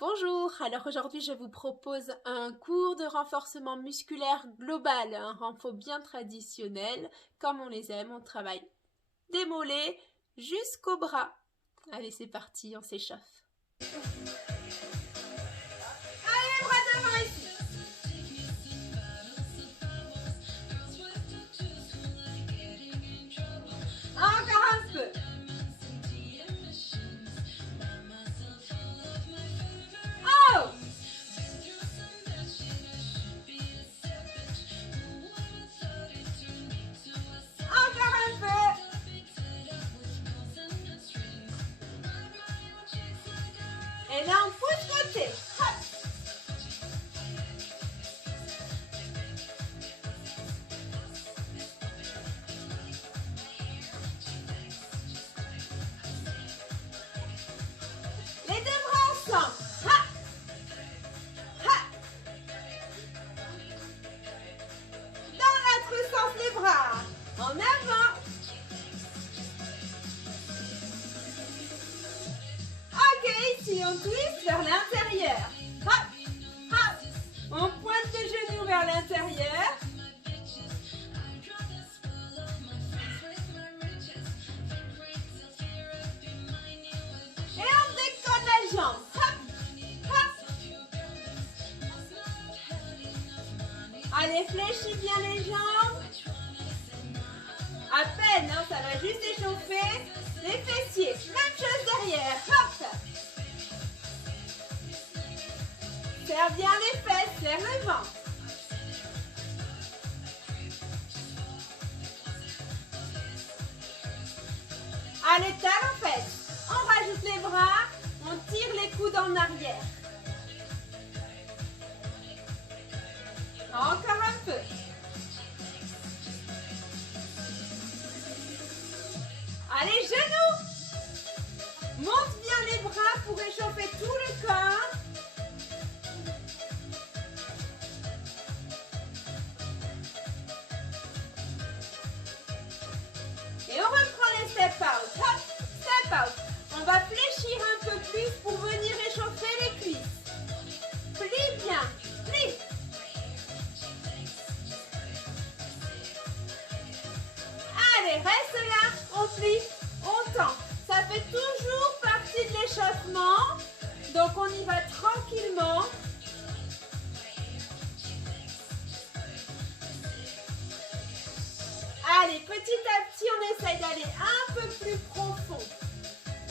Bonjour, alors aujourd'hui je vous propose un cours de renforcement musculaire global, un renfort bien traditionnel, comme on les aime, on travaille des mollets jusqu'aux bras. Allez c'est parti, on s'échauffe. Allez, bras devant ici. Encore un peu. Oh! Encore un peu. Et là, on pousse côté. Hop. Les deux bras ensemble. Ha. Ha. Dans l'autre sens, les bras. En avant. Ok, ici, on twist vers l'intérieur. Hop. Hop. On pointe le genou vers l'intérieur. Et on décolle la jambe. Hop, hop. Allez, fléchis bien les jambes. À peine, hein, ça va juste échauffer les fessiers. Même chose derrière. Hop. Serre bien les fesses, serre le ventre. Allez, talons fesses. On rajoute les bras, on tire les coudes en arrière. Encore un peu. Allez, genoux. Monte bien les bras pour échauffer tout le corps. Et on reprend les step out. Hop, step out. On va fléchir un peu plus pour venir échauffer les cuisses. Plie bien, plie. Allez, reste là, on plie, on tend. Ça fait toujours partie de l'échauffement. Donc on y va tranquillement. Allez, petit à petit, on essaye d'aller un peu plus profond.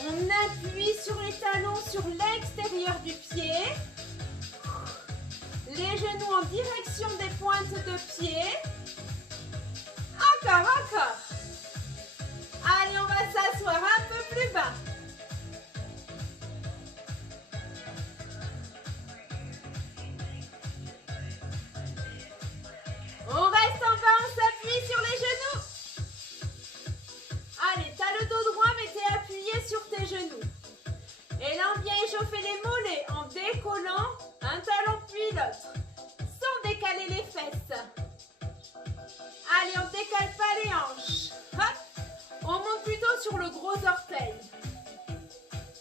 On appuie sur les talons sur l'extérieur du pied. Les genoux en direction des pointes de pied. Encore, encore. Allez, on va s'asseoir un peu plus bas. On reste en bas, on s'appuie sur les genoux. Allez, t'as le dos droit, mais t'es appuyé sur tes genoux. Et là, on vient échauffer les mollets en décollant un talon puis l'autre, sans décaler les fesses. Allez, on décale pas les hanches. Hop, on monte plutôt sur le gros orteil.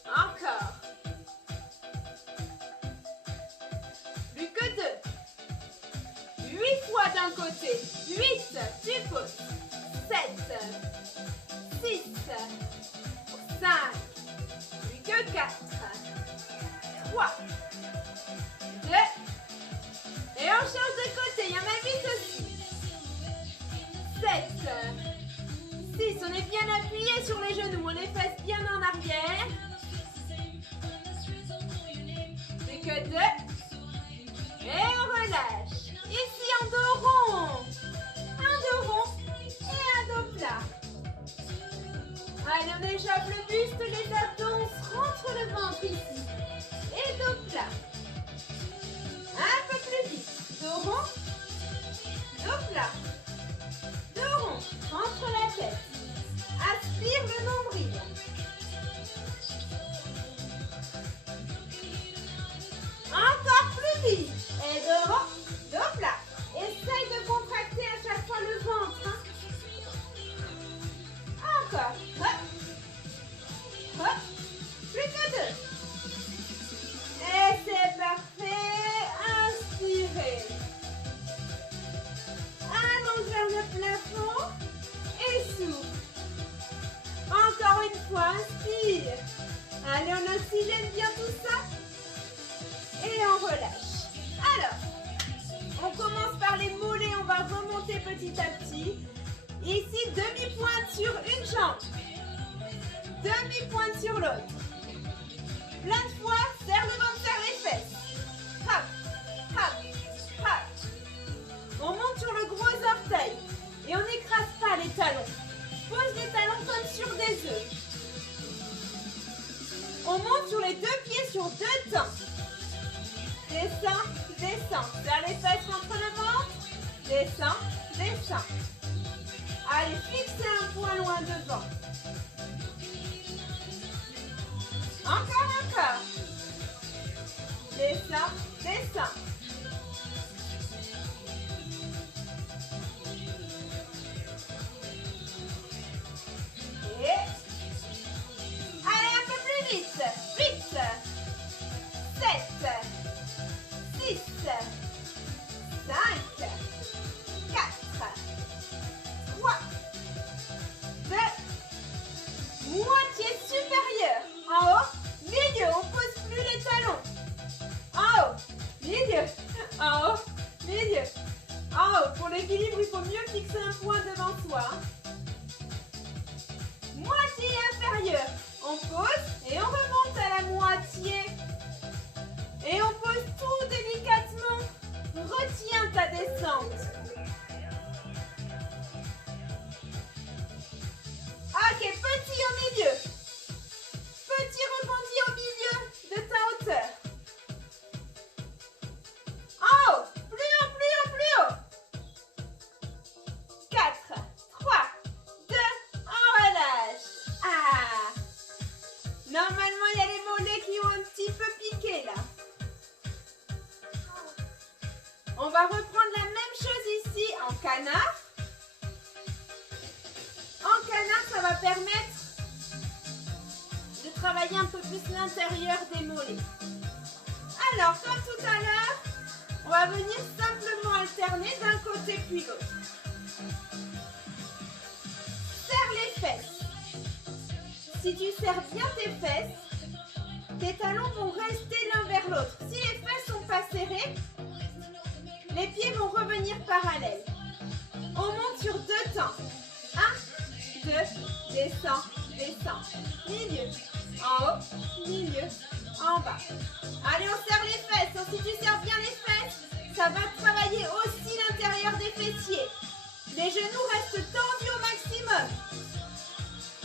Encore. Plus que 2. 8 fois d'un côté. 8, tu poses. 7, 6, 5, plus que 4, 3, 2, et on change de côté, il y en a 8 aussi. 7, 6, on est bien appuyé sur les genoux, on les fesse bien en arrière. Plus que 2, et on relâche. Ici en dos rond, un dos rond et un dos plat. Allez, on échappe le buste, les abdos, on se rentre le ventre ici. Et dos plat. Un peu plus vite. Dos rond, dos plat. Dos rond, entre la tête. Aspire le nombril. Encore plus vite. Et dos rond, dos plat. Essaye de contracter à chaque fois le ventre. Hein. Encore. Hop. Hop. Plus que 2. Et oxygène bien tout ça. Et on relâche. Alors, on commence par les mollets, on va remonter petit à petit. Ici, demi-pointe sur une jambe. Demi-pointe sur l'autre. Plein de fois, serre le ventre, serre les fesses. Hop, hop, hop. On monte sur le gros orteil. Et on n'écrase pas les talons. Pose les talons comme sur des œufs. On monte sur les deux pieds sur deux temps. Descends, descends. Serre les fesses entre le ventre. Descends, descends. Allez, fixez un point loin devant. Encore, encore. Descends, descends. Et allez, un peu plus vite. 8, 7, 6, 5, 4, 3, 2, moitié supérieure. En haut, milieu, on pose plus les talons. En haut, milieu, en haut, milieu. En haut, pour l'équilibre, il faut mieux fixer un point devant soi. Moitié inférieure. On pose et on remonte à la moitié. Et on pose tout délicatement. Retiens ta descente. Ok, petit au milieu. Petit rebondi au milieu de ta hauteur. En haut, plus haut, plus haut, plus haut. 4, 3, 2, on relâche. Ah! Normalement, il y a les mollets qui ont un petit peu piqué là. On va reprendre la même chose ici en canard. En canard, ça va permettre de travailler un peu plus l'intérieur des mollets. Alors, comme tout à l'heure, on va venir simplement alterner d'un côté puis l'autre. Serre les fesses. Si tu serres bien tes fesses, tes talons vont rester l'un vers l'autre. Si les fesses sont pas serrées, les pieds vont revenir parallèles. On monte sur deux temps. 1, 2, descends, descends. Milieu, en haut, milieu, en bas. Allez, on serre les fesses. Si tu serres bien les fesses, ça va travailler aussi l'intérieur des fessiers. Les genoux restent tendus au maximum.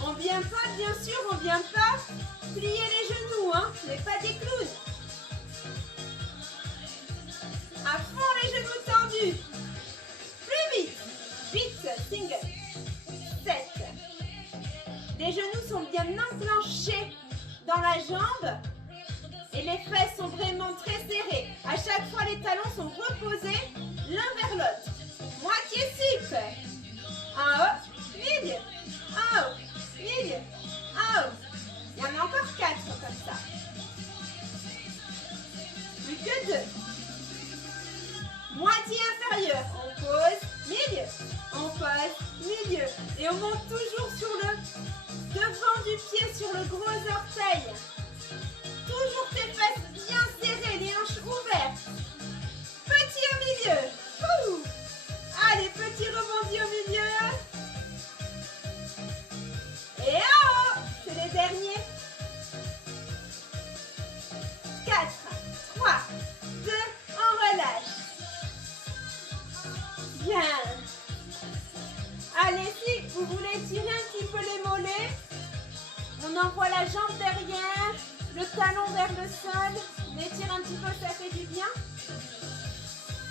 On vient pas, bien sûr, on vient pas plier les genoux, hein, mais pas des clowns. À fond les genoux tendus. Plus vite. 8, single. 7. Les genoux sont bien enclenchés dans la jambe et les fesses sont vraiment très serrées. À chaque fois, les talons sont reposés l'un vers l'autre. Moitié sup. En haut, milieu. En haut, milieu. En haut. Il y en a encore 4 comme ça. Plus que 2. Moitié inférieure. On pose, milieu. On pose, milieu. Et on monte toujours sur le devant du pied, sur le gros orteil. Toujours tes fesses bien serrées, les hanches ouvertes. Petit au milieu. Ouh. Allez, petit rebondi au milieu. Et en haut, c'est les derniers. 4, 3, 2, on relâche. Bien. Allez, si vous voulez tirer un petit peu les mollets, on envoie la jambe derrière, le talon vers le sol. On étire un petit peu, ça fait du bien.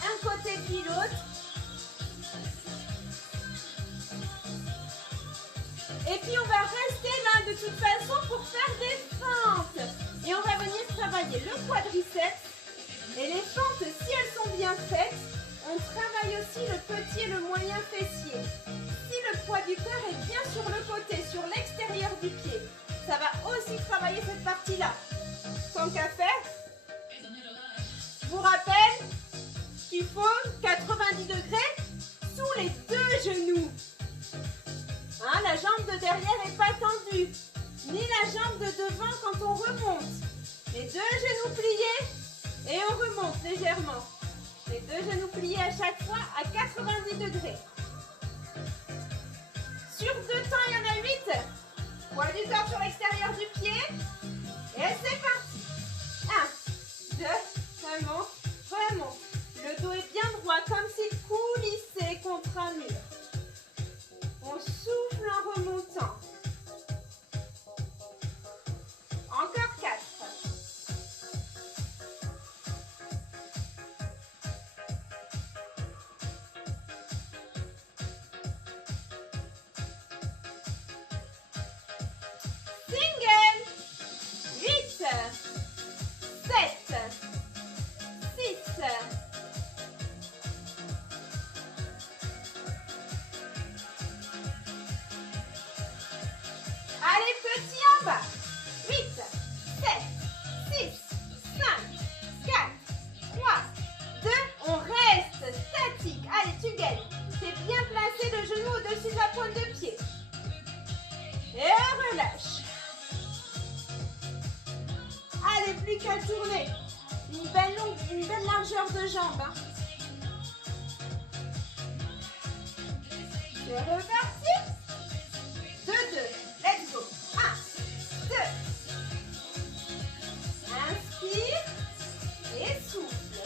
Un côté puis l'autre. Et puis on va rester là de toute façon pour faire des fentes. Et on va venir travailler le quadriceps. Et les fentes, si elles sont bien faites, on travaille aussi le petit et le moyen fessier. Si le poids du corps est bien sur le côté, sur l'extérieur du pied, ça va aussi travailler cette partie-là. Tant qu'à faire, je vous rappelle qu'il faut 90 degrés sous les deux genoux. Hein, la jambe de derrière n'est pas tendue, ni la jambe de devant quand on remonte. Et on remonte légèrement. Les deux genoux pliés à chaque fois à 90 degrés. Sur 2 temps, il y en a 8. Poil du corps sur l'extérieur du pied. Et c'est parti. 1, 2, ça monte, remonte. Le dos est bien droit, comme s'il coulissait contre un mur. On souffle en remontant. Encore 4. Single. 8, 7, 6. Allez, petit en bas. 8, 7, 6, 5, 4, 3, 2. On reste statique. Allez, tu gagnes. T'es bien placé, le genou au-dessus de la pointe de pied. Et on relâche. Allez, plus qu'à tourner. Une belle largeur de jambes. Hein. C'est reparti. 2, 2. Let's go. 1, 2. Inspire et souffle.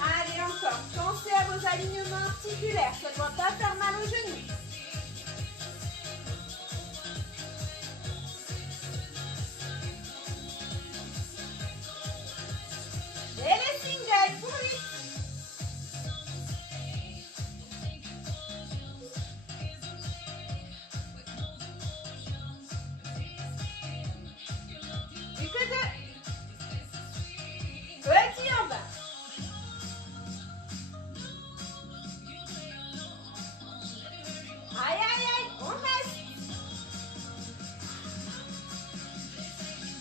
Allez, encore. Pensez à vos alignements articulaires. Ça ne doit pas faire mal aux genoux. Et les singles pour 8. Plus que 2. Petit en bas. Aïe, aïe, aïe, on reste.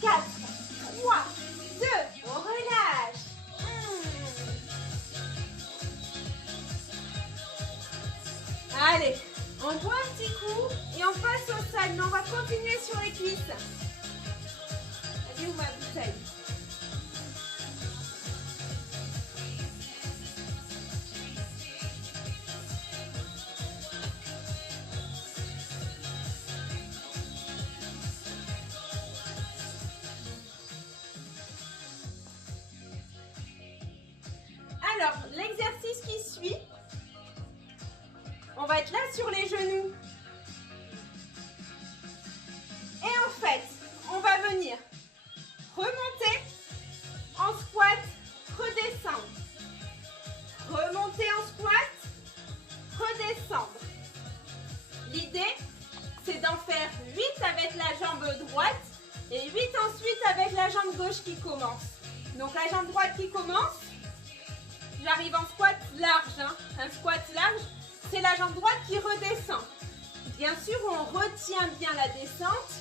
4, 3, 2, on relâche. Allez, on boit un petit coup et on passe au sol. Mais on va continuer sur les cuisses. Elle est où ma bouteille? Alors, l'exercice qui suit, on va être là sur les genoux. Et en fait, on va venir remonter en squat, redescendre. Remonter en squat, redescendre. L'idée, c'est d'en faire 8 avec la jambe droite et 8 ensuite avec la jambe gauche qui commence. Donc la jambe droite qui commence, j'arrive en squat large. Hein. Un squat large, c'est la jambe droite qui redescend. Bien sûr, on retient bien la descente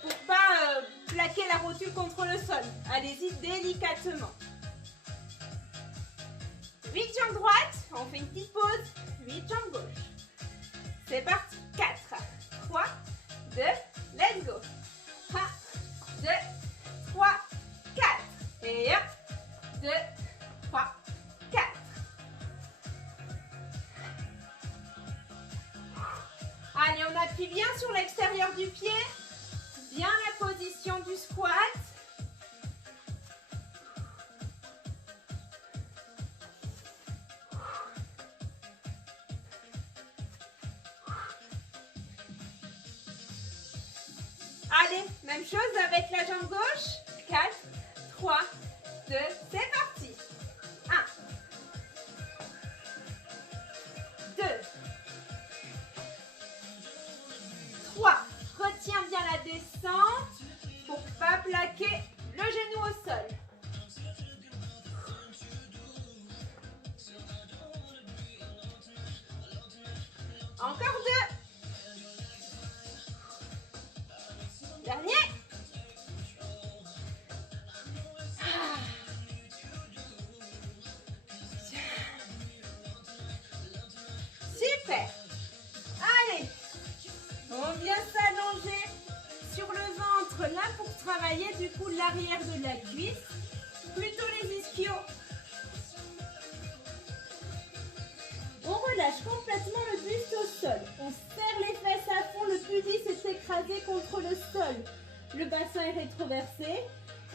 pour ne pas plaquer la rotule contre le sol. Allez-y délicatement. 8 jambes droites, on fait une petite pause. 8 jambes gauche. C'est parti. 4, 3, 2, let's go. 1, 2, 3, 4. Et 1, 2, 3, 4. Allez, on appuie bien sur l'extérieur du pied. Bien la position du squat. Allez, même chose avec la jambe gauche. 4, 3, 2, c'est parti. 1, 2, 3. Retiens bien la descente pour ne pas plaquer le genou au sol. Encore 2. Dernier. Super. Allez. On vient s'allonger. allongé sur le ventre, là pour travailler du coup l'arrière de la cuisse, plutôt les ischios. On relâche complètement le buste au sol. On serre les fesses à fond, le pubis est écrasé contre le sol. Le bassin est rétroversé.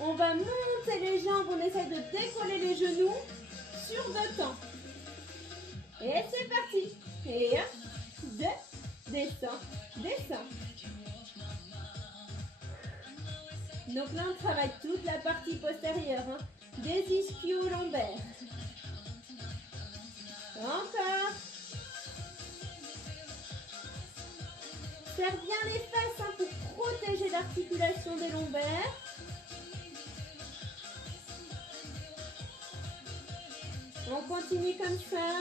On va monter les jambes, on essaie de décoller les genoux sur 2 temps. Et c'est parti. Et 1, 2, descends, descends. Donc là, on travaille toute la partie postérieure, hein, des ischios lombaires. Encore. Serre bien les fesses hein, pour protéger l'articulation des lombaires. On continue comme ça.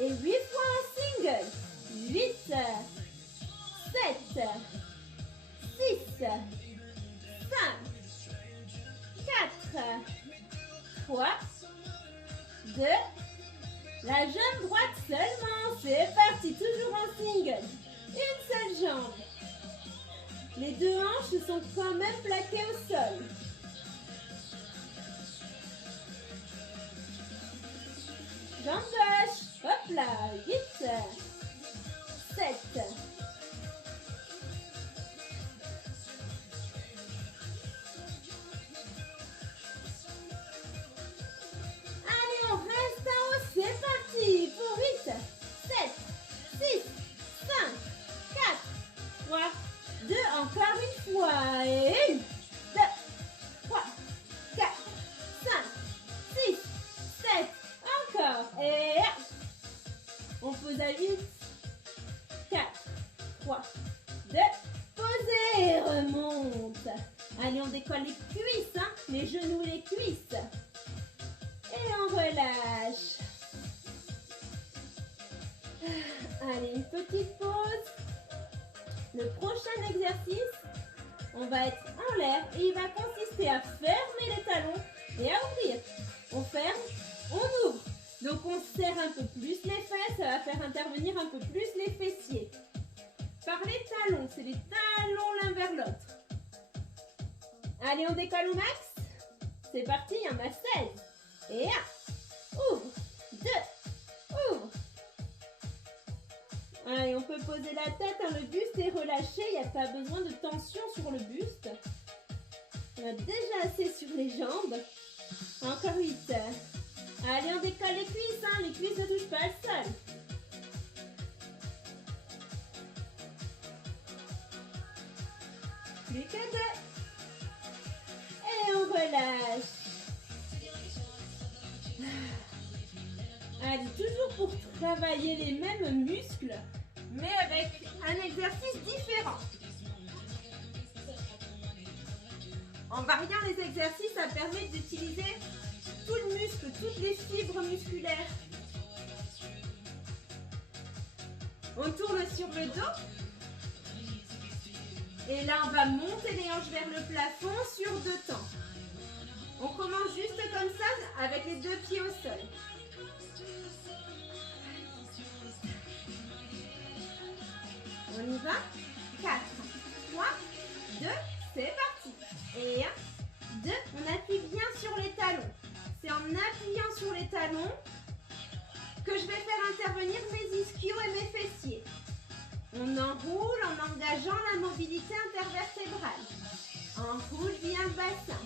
Et 8 fois en single. 8, 7, 6, 5, 4, 3, 2, la jambe droite seulement. C'est parti, toujours en single. Une seule jambe. Les 2 hanches sont quand même plaquées au sol. Jambe gauche. Hop là, 8, 7, 3, 2, encore une fois. Et 1, 2, 3, 4, 5, 6, 7, encore. Et 1. On pose à 8, 4, 3, 2, posez et remonte. Allez, on décolle les cuisses, hein, les genoux et les cuisses. Et on relâche. Allez, une petite pause. Le prochain exercice, on va être en l'air et il va consister à fermer les talons et à ouvrir. On ferme, on ouvre. Donc on serre un peu plus les fesses, ça va faire intervenir un peu plus les fessiers. Par les talons, c'est les talons l'un vers l'autre. Allez, on décolle au max. C'est parti, il y en a 16. Et 1, ouvre, 2, ouvre. Allez, on peut poser la tête, hein, le buste est relâché, il n'y a pas besoin de tension sur le buste. On a déjà assez sur les jambes. Encore 8. Allez, on décolle les cuisses, hein, les cuisses ne touchent pas le sol. Plus que 2. Et on relâche. Allez, toujours pour travailler les mêmes muscles, mais avec un exercice différent. En variant les exercices, ça permet d'utiliser tout le muscle, toutes les fibres musculaires. On tourne sur le dos. Et là, on va monter les hanches vers le plafond sur 2 temps. On commence juste comme ça, avec les 2 pieds au sol. On y va. 4, 3, 2, c'est parti. Et 1, 2, on appuie bien sur les talons. C'est en appuyant sur les talons que je vais faire intervenir mes ischios et mes fessiers. On enroule en engageant la mobilité intervertébrale. Enroule bien le bassin.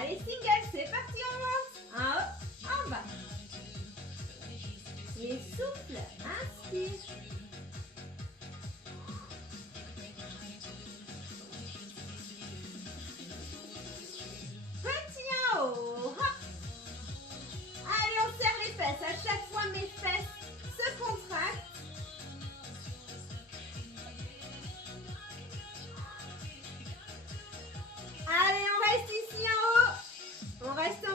Allez, single, c'est parti, on monte. En haut, en bas. Et souffle, inspire. Petit en haut, hop. Allez, on serre les fesses. À chaque fois, mes fesses se contractent. Allez, on reste ici en haut. On reste en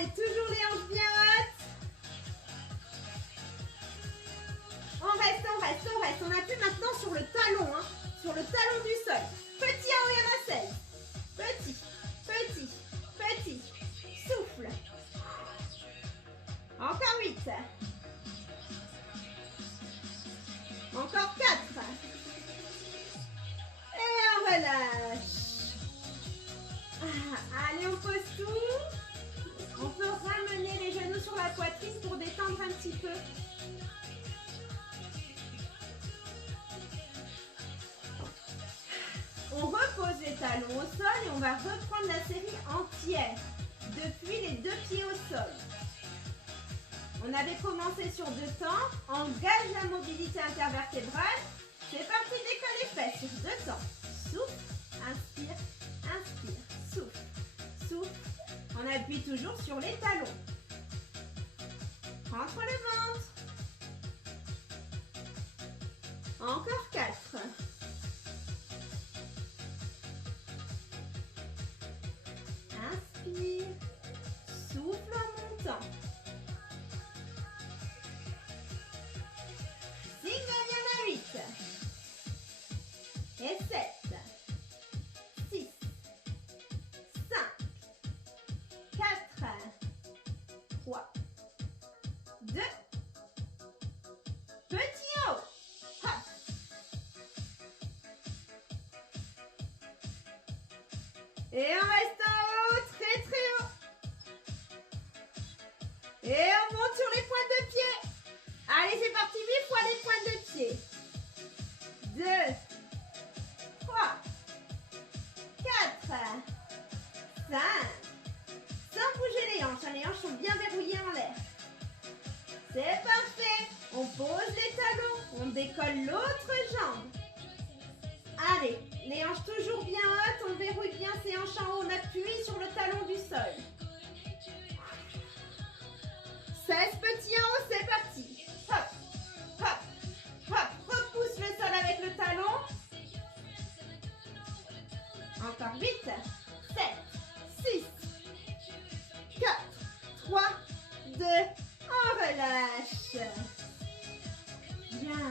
Allez, toujours les hanches bien hautes. On reste, on reste, on reste. On appuie maintenant sur le talon, hein, sur le talon du sol. Petit en haut, il y en a 16. Petit, petit, petit. Souffle. Encore 8. Encore 4. Et on relâche. Allez, on pose tout. On peut ramener les genoux sur la poitrine pour détendre un petit peu. On repose les talons au sol et on va reprendre la série entière depuis les 2 pieds au sol. On avait commencé sur 2 temps. Engage la mobilité intervertébrale. C'est parti, décolle les fesses sur 2 temps. Souffle, inspire, inspire, souffle, souffle. On appuie toujours sur les talons. Rentre le ventre. Encore 4. Inspire, souffle en montant. Single, il y en a 8. Et 7. 6. 5. 4. 3. 2. Petit haut. Hop. Et on reste en haut, très très haut. Et on monte sur les pointes de pied. Allez, c'est parti, 8 fois les pointes de pied. 2, 3, 4, 5. Sans bouger les hanches. Les hanches sont bien verrouillées en l'air. C'est parfait. On pose les talons. On décolle l'autre jambe. Allez, les hanches toujours bien hautes. On verrouille bien ces hanches en haut. On appuie sur le talon du sol. 16 petits en haut, c'est parti. Hop, hop, hop. Repousse le sol avec le talon. Encore 8, 7, 6, 4, 3, 2. On relâche. Bien.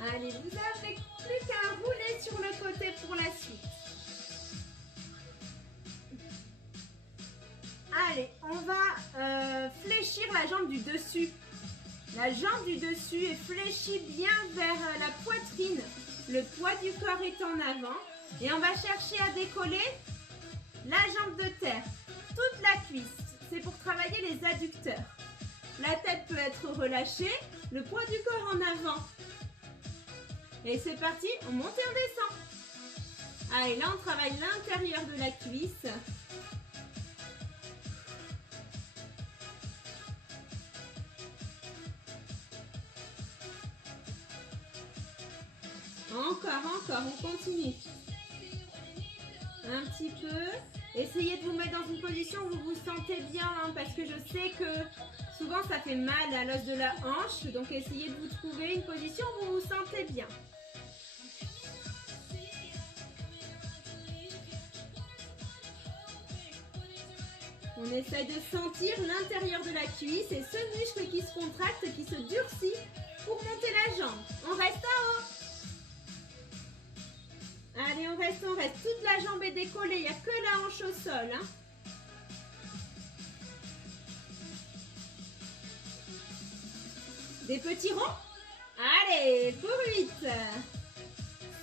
Allez, vous n'avez plus qu'à rouler sur le côté pour la suite. Allez, on va fléchir la jambe du dessus. La jambe du dessus est fléchie bien vers la poitrine. Le poids du corps est en avant. Et on va chercher à décoller la jambe de terre. Toute la cuisse. C'est pour travailler les adducteurs. La tête peut être relâchée. Le poids du corps en avant. Et c'est parti, on monte et on descend. Allez, là on travaille l'intérieur de la cuisse. Encore, on continue. Un petit peu. Essayez de vous mettre dans une position où vous vous sentez bien, hein, parce que je sais que souvent ça fait mal à l'os de la hanche. Donc essayez de vous trouver une position où vous vous sentez bien. On essaie de sentir l'intérieur de la cuisse et ce muscle qui se contracte, qui se durcit pour monter la jambe. On reste en haut. Allez, on reste. Toute la jambe est décollée, il n'y a que la hanche au sol. Hein. Des petits ronds. Allez, pour 8.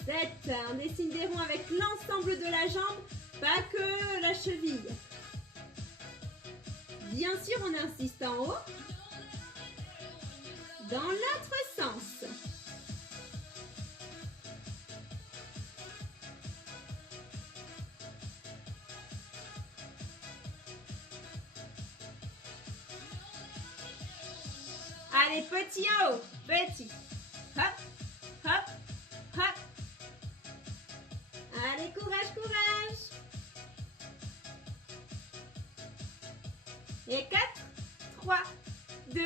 7. On dessine des ronds avec l'ensemble de la jambe, pas que la cheville. Bien sûr, on insiste en haut. Dans l'autre sens. Allez, petit en haut. Petit. Hop, hop, hop. Allez, courage, courage. Et 4, 3, 2,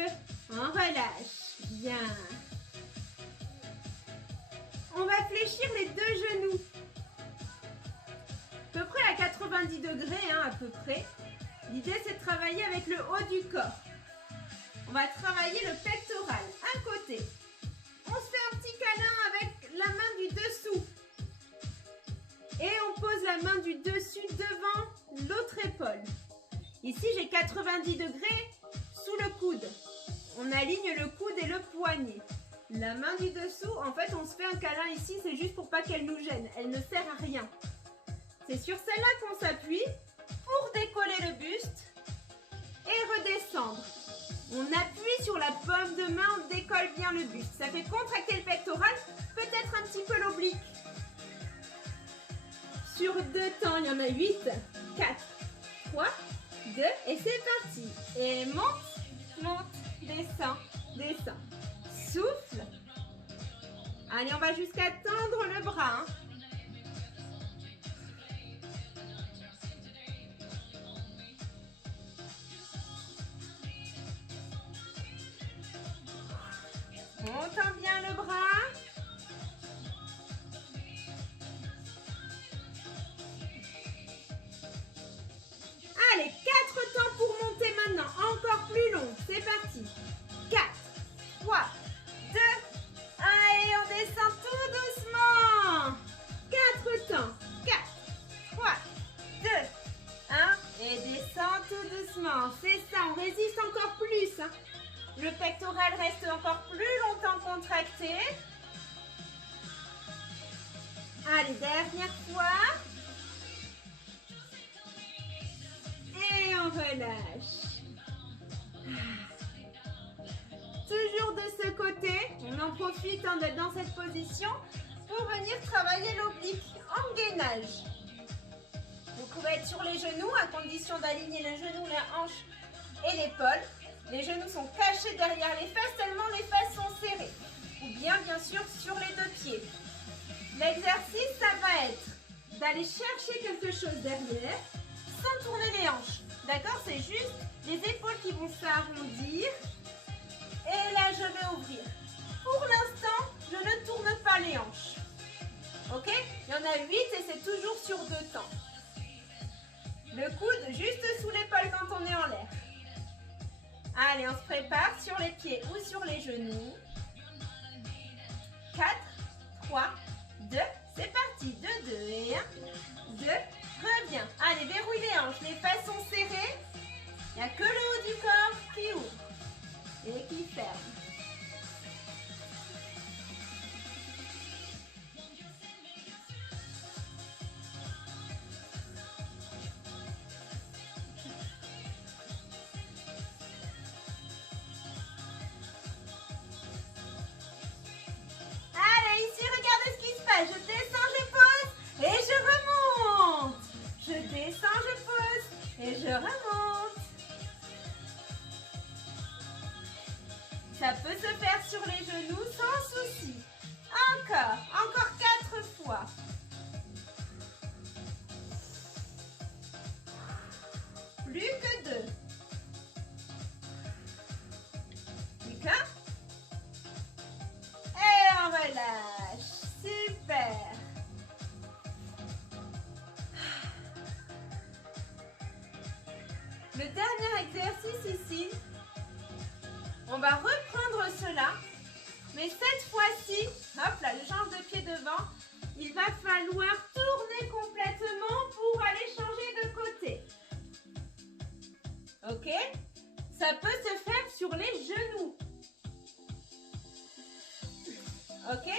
on relâche. Bien. On va fléchir les deux genoux. corps. On va travailler le pectoral. Un côté. On se fait un petit câlin avec la main du dessous. Et on pose la main du dessus devant l'autre épaule. Ici, j'ai 90 degrés sous le coude. On aligne le coude et le poignet. La main du dessous, en fait, on se fait un câlin ici, c'est juste pour pas qu'elle nous gêne. Elle ne sert à rien. C'est sur celle-là qu'on s'appuie pour décoller le buste et redescendre. On appuie sur la paume de main, on décolle bien le buste. Ça fait contracter le pectoral, peut-être un petit peu l'oblique. Sur 2 temps, il y en a 8, 4, 3, 2, et c'est parti. Et monte, monte, descend, descend. Souffle. Allez, on va jusqu'à tendre le bras. On tend bien le bras. Allez, 4 temps pour monter maintenant. Encore plus long. C'est parti. 4, 3, 2, 1 et on descend tout doucement. 4 temps. 4, 3, 2, 1 et descend tout doucement. C'est ça, on résiste encore plus. Hein. Le pectoral reste encore plus longtemps contracté. Allez, dernière fois. Et on relâche. Toujours de ce côté, on en profite d'être dans cette position pour venir travailler l'oblique en gainage. Vous pouvez être sur les genoux à condition d'aligner les genoux, la hanche et l'épaule. Les genoux sont cachés derrière les fesses, tellement les fesses sont serrées. Ou bien sûr, sur les 2 pieds. L'exercice, ça va être d'aller chercher quelque chose derrière sans tourner les hanches. D'accord? C'est juste les épaules qui vont s'arrondir. Et là, je vais ouvrir. Pour l'instant, je ne tourne pas les hanches. Ok? Il y en a 8 et c'est toujours sur 2 temps. Le coude juste sous l'épaule quand on est en l'air. Allez, on se prépare sur les pieds ou sur les genoux. 4, 3, 2, c'est parti. 2, 2 et 1, 2, reviens. Allez, verrouille les hanches, les fesses sont serrées. Il n'y a que le haut du corps qui ouvre et qui ferme. Je descends, je pose et je remonte. Je descends, je pose et je remonte. Ça peut se faire sur les genoux sans souci. Encore 4 fois. Plus que 2. Plus qu'un. Et on relâche. Super. Le dernier exercice ici, on va reprendre cela, mais cette fois-ci, hop là, je change de pied devant, il va falloir tourner complètement pour aller changer de côté. Ok? Ça peut se faire sur les genoux. Ok?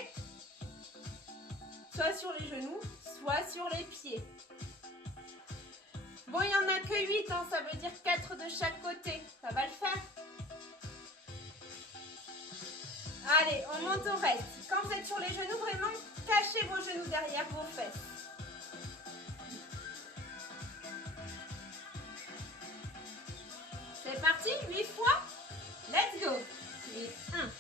Soit sur les genoux, soit sur les pieds. Bon, il n'y en a que 8, hein, ça veut dire 4 de chaque côté. Ça va le faire? Allez, on monte au reste. Quand vous êtes sur les genoux, vraiment, cachez vos genoux derrière vos fesses. C'est parti, 8 fois. Let's go. Et 1.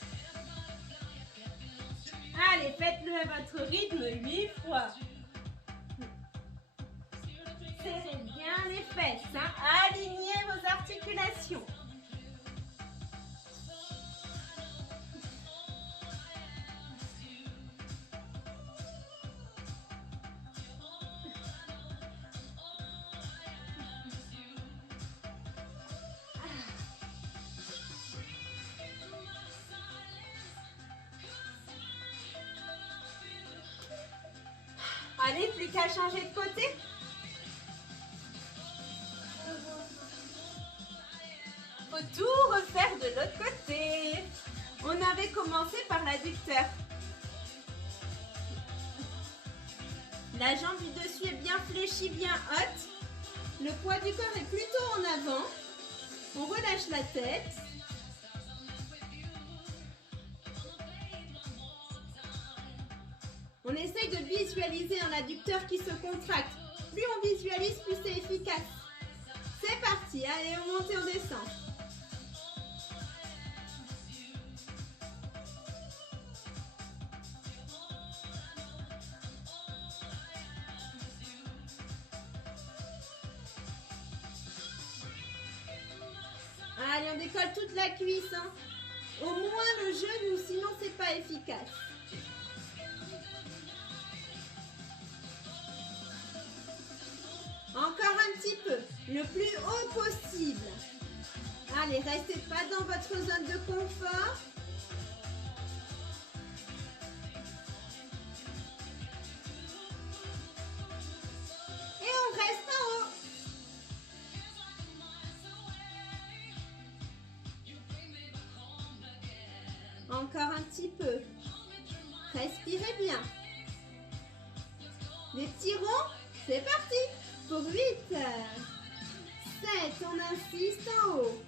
Allez, faites-le à votre rythme 8 fois. Serrez bien les fesses, hein. Alignez vos articulations. Allez, plus qu'à changer de côté. Faut tout refaire de l'autre côté. On avait commencé par l'adducteur. La jambe du dessus est bien fléchie, bien haute. Le poids du corps est plutôt en avant. On relâche la tête. On essaye de visualiser un adducteur qui se contracte. Plus on visualise, plus c'est efficace. C'est parti, allez, on monte et on descend. Allez, on décolle toute la cuisse. Hein. Au moins le genou, sinon c'est pas efficace. Encore un petit peu, le plus haut possible. Allez, restez pas dans votre zone de confort. Et on reste en haut. Encore un petit peu. Respirez bien. Les petits ronds, c'est parti. Pour 8, 7, on insiste en haut.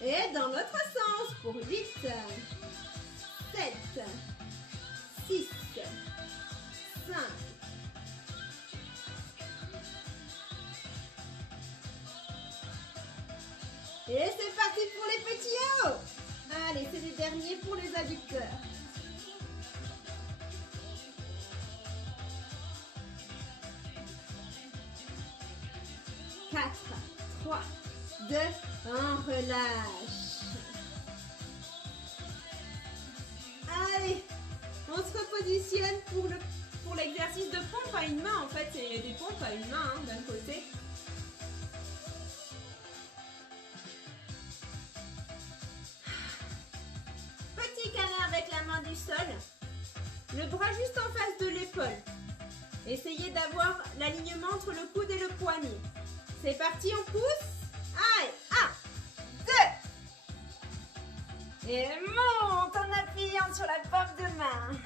Et dans l'autre sens, pour 8, 7, 6, 5. Et c'est parti pour les petits hauts. Allez, c'est les derniers pour les adducteurs. Quatre, 3, 2, on relâche. Allez, on se repositionne pour l'exercice de pompe à une main. En fait, c'est des pompes à une main d'un côté. Avec la main du sol, le bras juste en face de l'épaule. Essayez d'avoir l'alignement entre le coude et le poignet. C'est parti, on pousse. Allez, 1, 2. Et monte en appuyant sur la paume de main.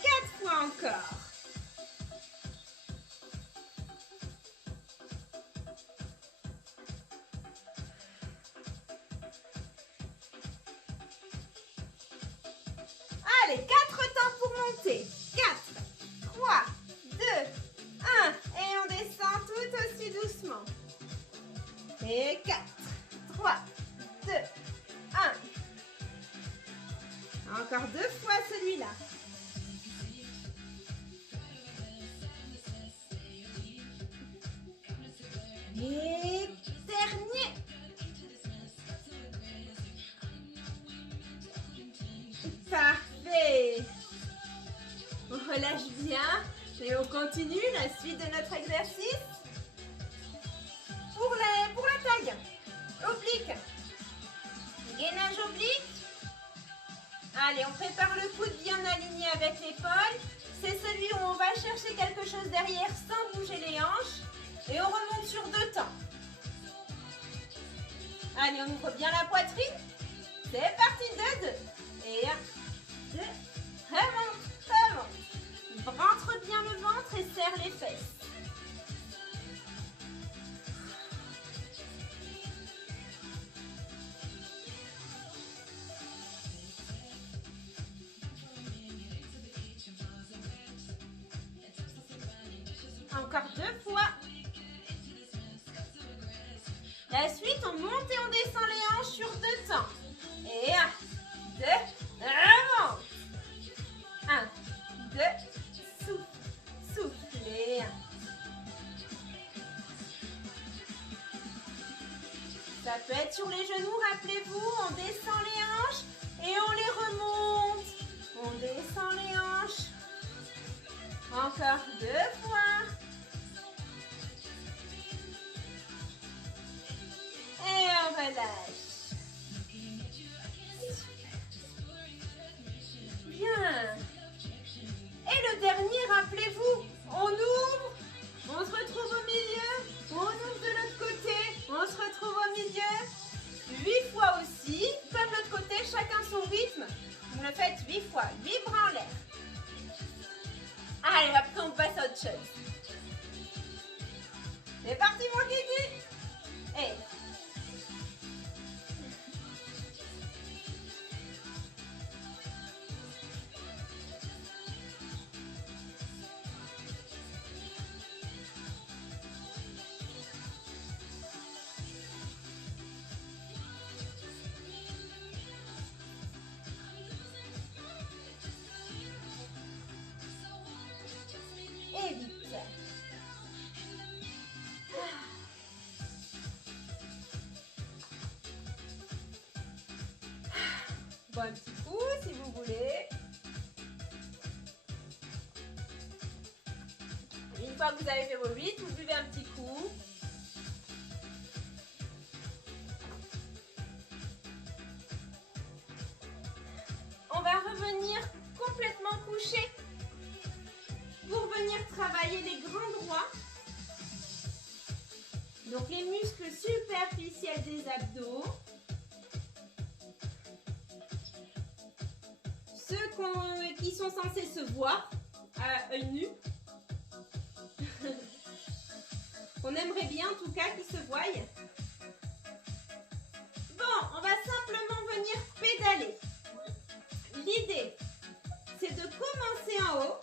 4 fois encore. Allez, 4 temps pour monter. 4, 3, 2, 1. Et on descend tout aussi doucement. Et 4, 3, 2, 1. Encore 2 fois celui-là. Et dernier. Parfait. On relâche bien et on continue la suite de notre exercice. Pour la taille, oblique, gainage oblique. Allez, on prépare le coude bien aligné avec l'épaule. C'est celui où on va chercher quelque chose derrière sans bouger les hanches. Et on remonte sur 2 temps. Allez, on ouvre bien la poitrine. C'est parti, 2, 2. Et 1, 2, remonte, remonte. Rentre bien le ventre et serre les fesses. Encore 2 fois. La suite, on monte et on descend les hanches sur 2 temps. Et 1, 2, remonte. 1, 2, souffle, souffle. Et 1. Ça peut être sur les genoux, rappelez-vous, on descend les hanches et on les remonte. On descend les hanches. Encore 2 fois. C'est parti mon kiki. Et vite. Bon, un petit coup si vous voulez. Une fois que vous avez fait vos 8, vous buvez un petit coup. On va revenir complètement couché pour venir travailler les grands droits. Donc les muscles superficiels des abdos. Ceux qui sont censés se voir à œil nu. On aimerait bien en tout cas qu'ils se voient. Bon, on va simplement venir pédaler. L'idée, c'est de commencer en haut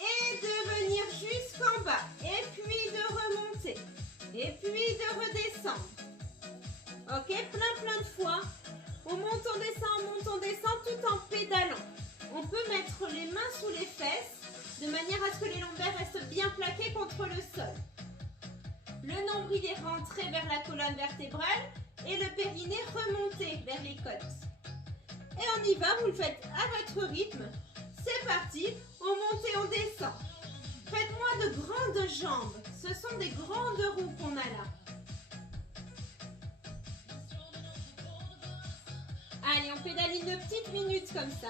et de venir jusqu'en bas. Et puis de remonter. Et puis de redescendre. Ok, plein de fois. On monte, on descend tout en pédalant. On peut mettre les mains sous les fesses de manière à ce que les lombaires restent bien plaqués contre le sol. Le nombril est rentré vers la colonne vertébrale et le périnée remonté vers les côtes. Et on y va, vous le faites à votre rythme. C'est parti, on monte et on descend. Faites-moi de grandes jambes. Ce sont des grandes roues qu'on a là. Allez, on pédale une petite minute comme ça.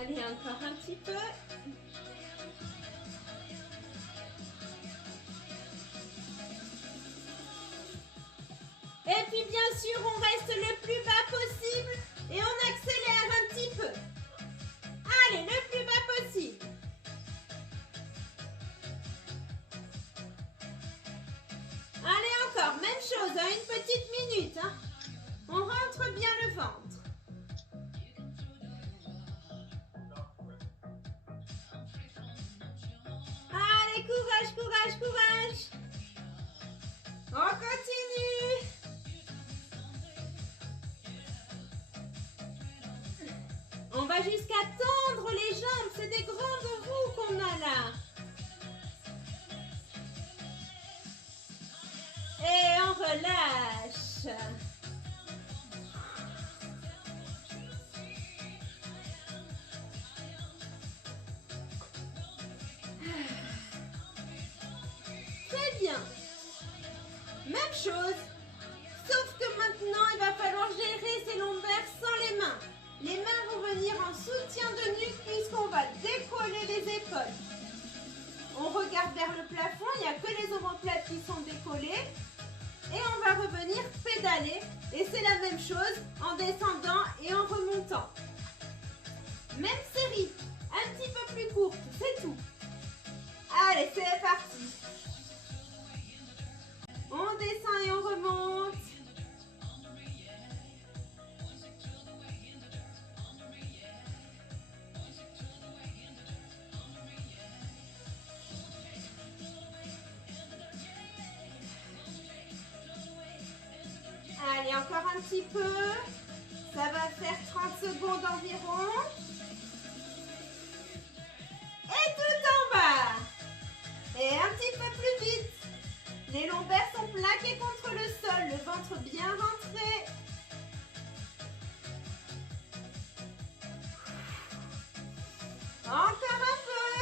Allez, encore un petit peu. Et puis bien sûr, on reste le plus bas possible et on accélère un petit peu. Allez, le plus bas possible. Allez, encore, même chose, hein, une petite minute. Hein. On rentre bien le ventre. Allez, courage, courage, courage. On continue. On va jusqu'à tendre les jambes. C'est des grandes roues qu'on a là. Et on relâche. Très bien. Même chose. Sauf que maintenant, il va falloir gérer ces lombaires sans les mains. Les mains vont venir en soutien de nuque puisqu'on va décoller les épaules. On regarde vers le plafond, il n'y a que les omoplates qui sont décollées. Et on va revenir pédaler. Et c'est la même chose en descendant et en remontant. Même série, un petit peu plus courte, c'est tout. Allez, c'est parti. On descend et on remonte. Allez, encore un petit peu. Ça va faire 30 secondes environ. Et tout en bas. Et un petit peu plus vite. Les lombaires sont plaqués contre le sol, le ventre bien rentré. Encore un peu.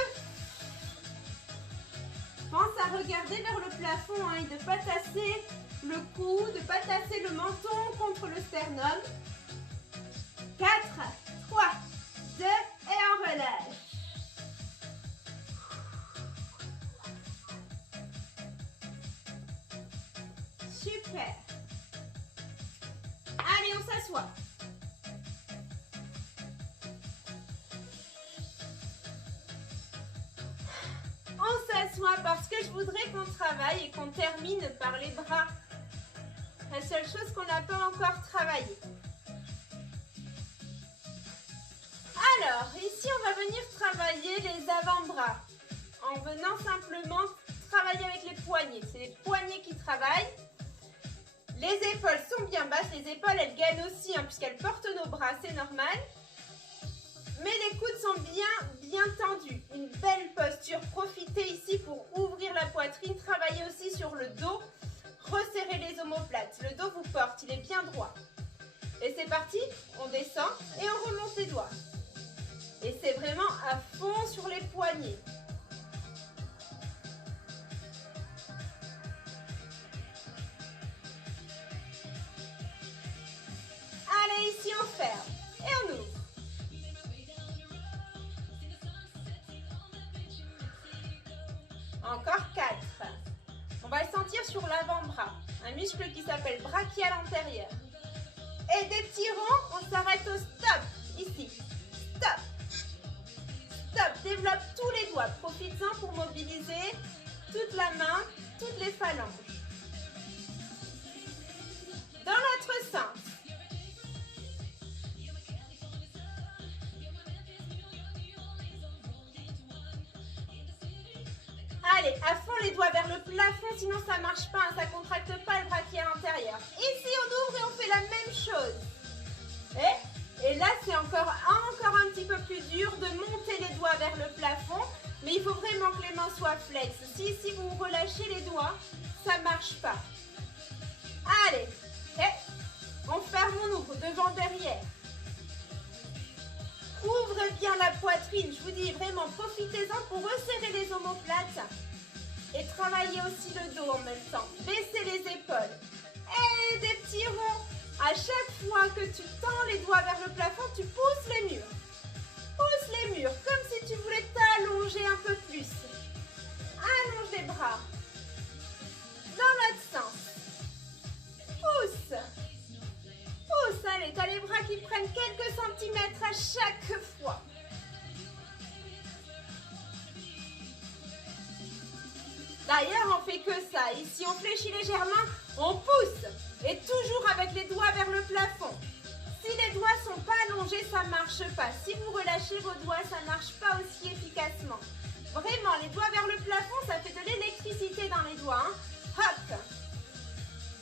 Pense à regarder vers le plafond hein, et de ne pas tasser le cou, de ne pas tasser le menton contre le sternum. 4, 3, 2 et on relâche. t'assois parce que je voudrais qu'on travaille et qu'on termine par les bras. La seule chose qu'on n'a pas encore travaillé. Alors, ici, on va venir travailler les avant-bras en venant simplement travailler avec les poignets. C'est les poignets qui travaillent. Les épaules sont bien basses. Les épaules, elles gagnent aussi hein, puisqu'elles portent nos bras, c'est normal. Mais les coudes sont bien tendus. Une belle posture. Profitez ici pour ouvrir la poitrine. Travaillez aussi sur le dos. Resserrez les omoplates. Le dos vous porte, il est bien droit. Et c'est parti, on descend et on remonte les doigts. Et c'est vraiment à fond sur les poignets. Allez, ici on ferme et on ouvre. Encore 4. On va le sentir sur l'avant-bras. Un muscle qui s'appelle brachial antérieur. Et des petits ronds, on s'arrête au stop. Ici. Stop. Stop. Développe tous les doigts. Profites-en pour mobiliser toute la main, toutes les phalanges. Dans l'autre sens. Allez, à fond les doigts vers le plafond, sinon ça ne marche pas, hein, ça ne contracte pas le brachial antérieur. Ici, on ouvre et on fait la même chose. Et là, c'est encore un petit peu plus dur de monter les doigts vers le plafond, mais il faut vraiment que les mains soient flexes. Si ici, vous relâchez les doigts, ça ne marche pas. Allez, on ferme, on ouvre, devant, derrière. Ouvrez bien la poitrine, je vous dis vraiment, profitez-en pour resserrer les omoplates et travailler aussi le dos en même temps. Baissez les épaules et des petits ronds. À chaque fois que tu tends les doigts vers le plafond, tu pousses les murs. Pousse les murs, comme si tu voulais t'allonger un peu plus. Allonge les bras. Dans l'autre sens. Pousse. Pousse, allez, t'as les bras qui prennent quelques centimètres à chaque fois. D'ailleurs, on fait que ça. Ici, on fléchit légèrement, on pousse. Et toujours avec les doigts vers le plafond. Si les doigts ne sont pas allongés, ça ne marche pas. Si vous relâchez vos doigts, ça ne marche pas aussi efficacement. Vraiment, les doigts vers le plafond, ça fait de l'électricité dans les doigts. Hein. Hop.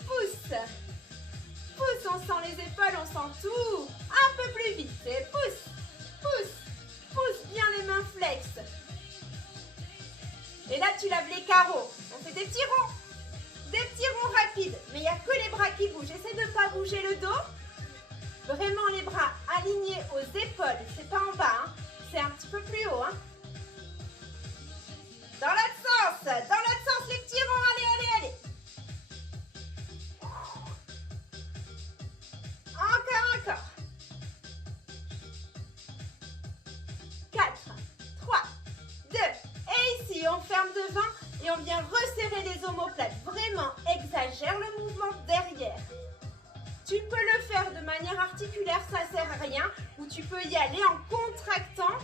Pousse. Pousse, on sent les épaules, on sent tout. Un peu plus vite. Et pousse, pousse, pousse bien les mains flexes. Et là, tu laves les carreaux. On fait des petits ronds. Des petits ronds rapides. Mais il n'y a que les bras qui bougent. Essaie de ne pas bouger le dos. Vraiment les bras alignés aux épaules. C'est pas en bas. Hein. C'est un petit peu plus haut. Hein. Dans l'autre sens. Dans l'autre sens, les petits ronds. Allez, allez, allez. Encore. 4, 3, 2. Et ici, on ferme devant et on vient resserrer les omoplates. Vraiment, exagère le mouvement derrière. Tu peux le faire de manière articulaire, ça ne sert à rien. Ou tu peux y aller en contractant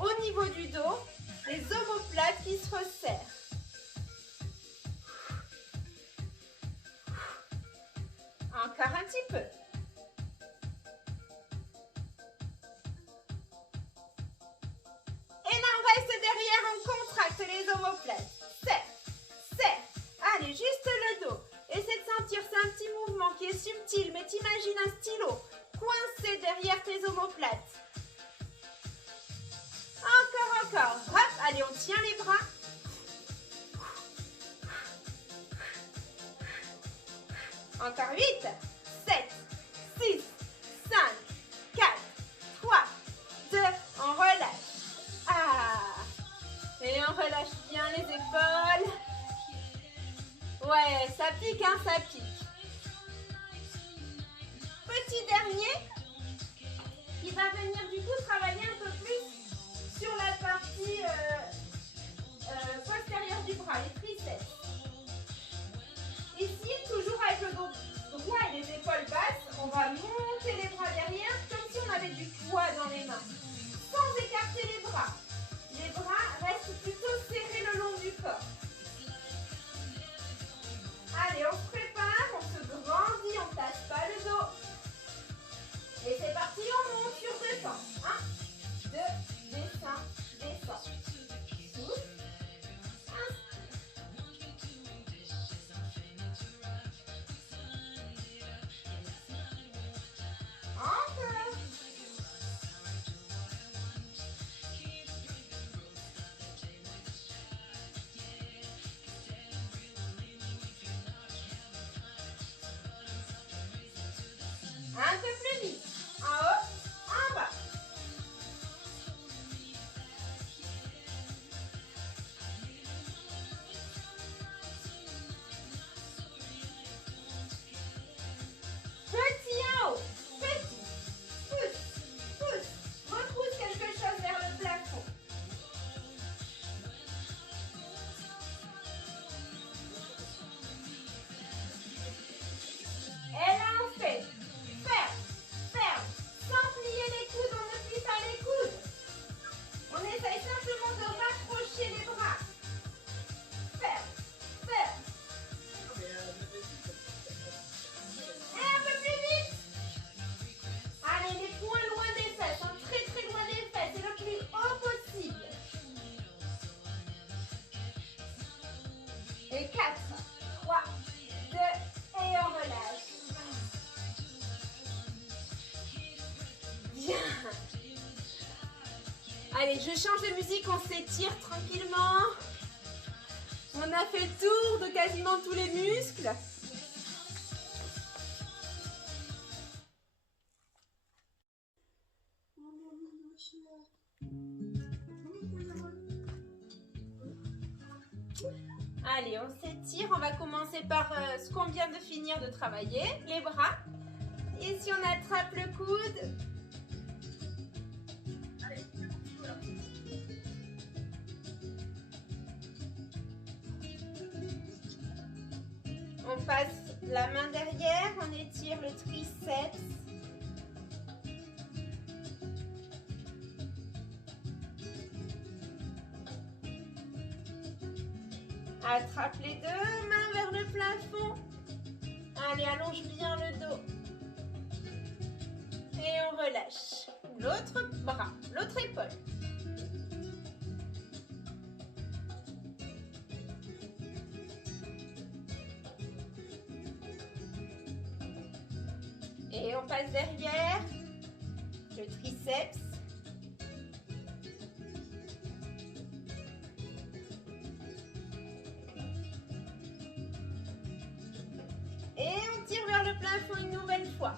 au niveau du dos les omoplates qui se resserrent. Encore un petit peu. Et là, on reste derrière, on contracte les omoplates. Serre. Allez, juste le dos. Essaie de sentir, c'est un petit mouvement qui est subtil, mais t'imagines un stylo coincé derrière tes omoplates. Encore. Hop, allez, on tient les bras. Encore 8, 7, 6, 5, 4, 3, 2, on relâche. Et on relâche bien les épaules. Ouais, ça pique, hein, ça pique. Petit dernier, qui va venir du coup travailler un peu plus sur la partie postérieure du bras, les triceps. Ici, toujours avec le dos droit et les épaules basses, on va monter les bras derrière comme si on avait du poids dans les mains, sans écarter les bras. Les bras restent plutôt serrés le long du corps. 2, descends, descends. Souffle. Encore. Un peu plus vite. En haut, en bas. Petit en haut. Petit. Pousse. Pousse. Repousse quelque chose vers le plafond. Et là on fait. Ferme. Ferme. Sans plier les coudes, on ne plie pas les coudes. On essaye simplement de rapprocher les bras. Ferme. Ferme. Et un peu plus vite. Allez, les poings loin des fesses, hein, très très loin des fesses, et le plus haut possible. Et 4, 3, 2, et on relâche. Bien. Allez, je change de musique, on s'étire tranquillement. On a fait le tour de quasiment tous les muscles. Allez, on s'étire. On va commencer par ce qu'on vient de finir de travailler, les bras. Et si on attrape le coude, on passe la main derrière, on étire le triceps. Attrape les deux mains vers le plafond. Allez, allonge bien le dos. Et on relâche. L'autre bras, l'autre épaule. Et on passe derrière le triceps. Et on tire vers le plafond une nouvelle fois.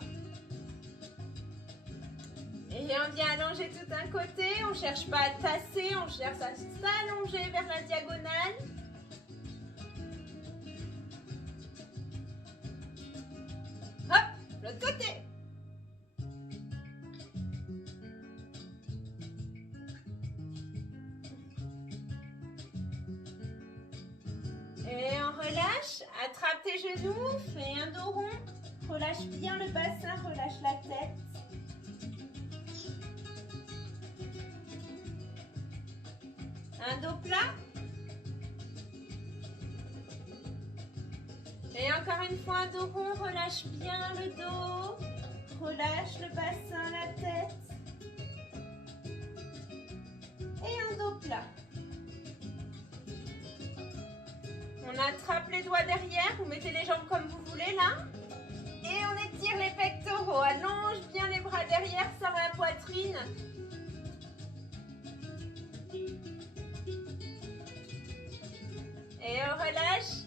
Et on vient allonger tout un côté. On ne cherche pas à tasser, on cherche à s'allonger vers la diagonale. Hop, l'autre côté. Et on relâche, attrape tes genoux, fais un dos rond, relâche bien le bassin, relâche la tête. Un dos plat. Et encore une fois un dos rond, relâche bien le dos, relâche le bassin, la tête. Et un dos plat. On attrape les doigts derrière, vous mettez les jambes comme vous voulez là. Et on étire les pectoraux, allonge bien les bras derrière, serre la poitrine. Et on relâche,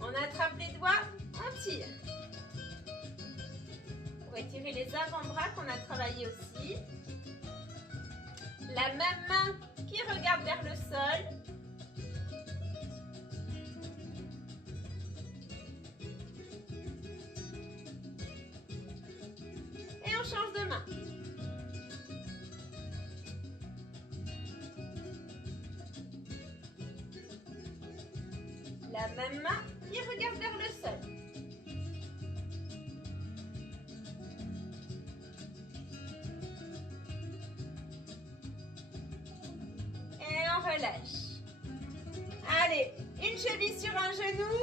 on attrape les doigts, on tire. Pour étirer les avant-bras qu'on a travaillé aussi. La même main qui regarde vers le sol. Et on change de main. La même main qui regarde vers le sol. Et on relâche. Allez, une cheville sur un genou.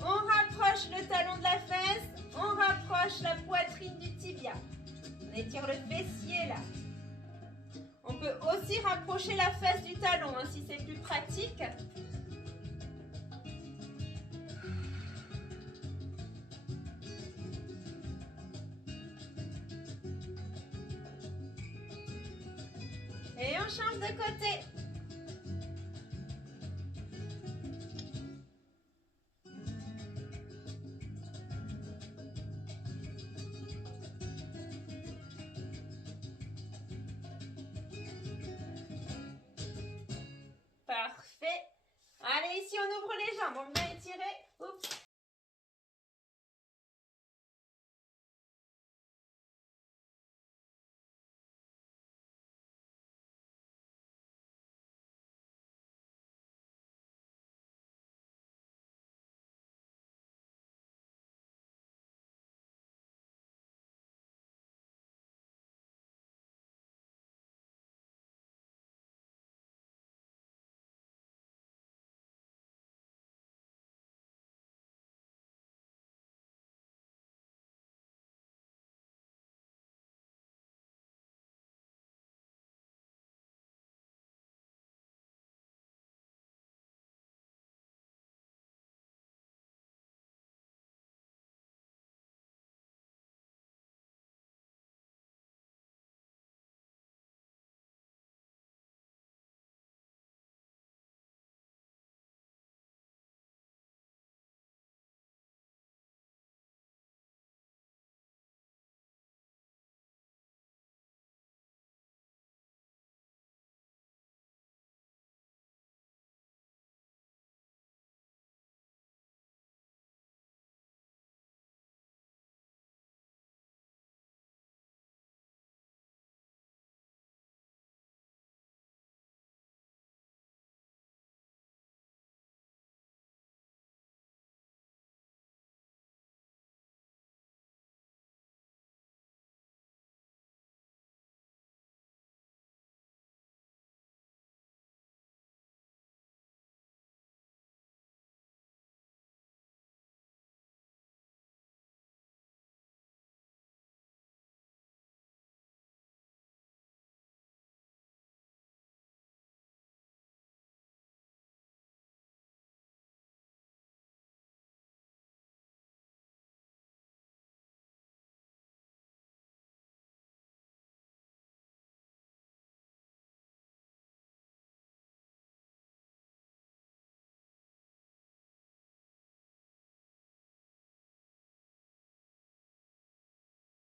On rapproche le talon de la fesse. On rapproche la poitrine du tibia. On étire le fessier là. On peut aussi rapprocher la fesse du talon, hein, si c'est plus pratique. Et on change de côté. Parfait. Allez, ici on ouvre les jambes, on vient étirer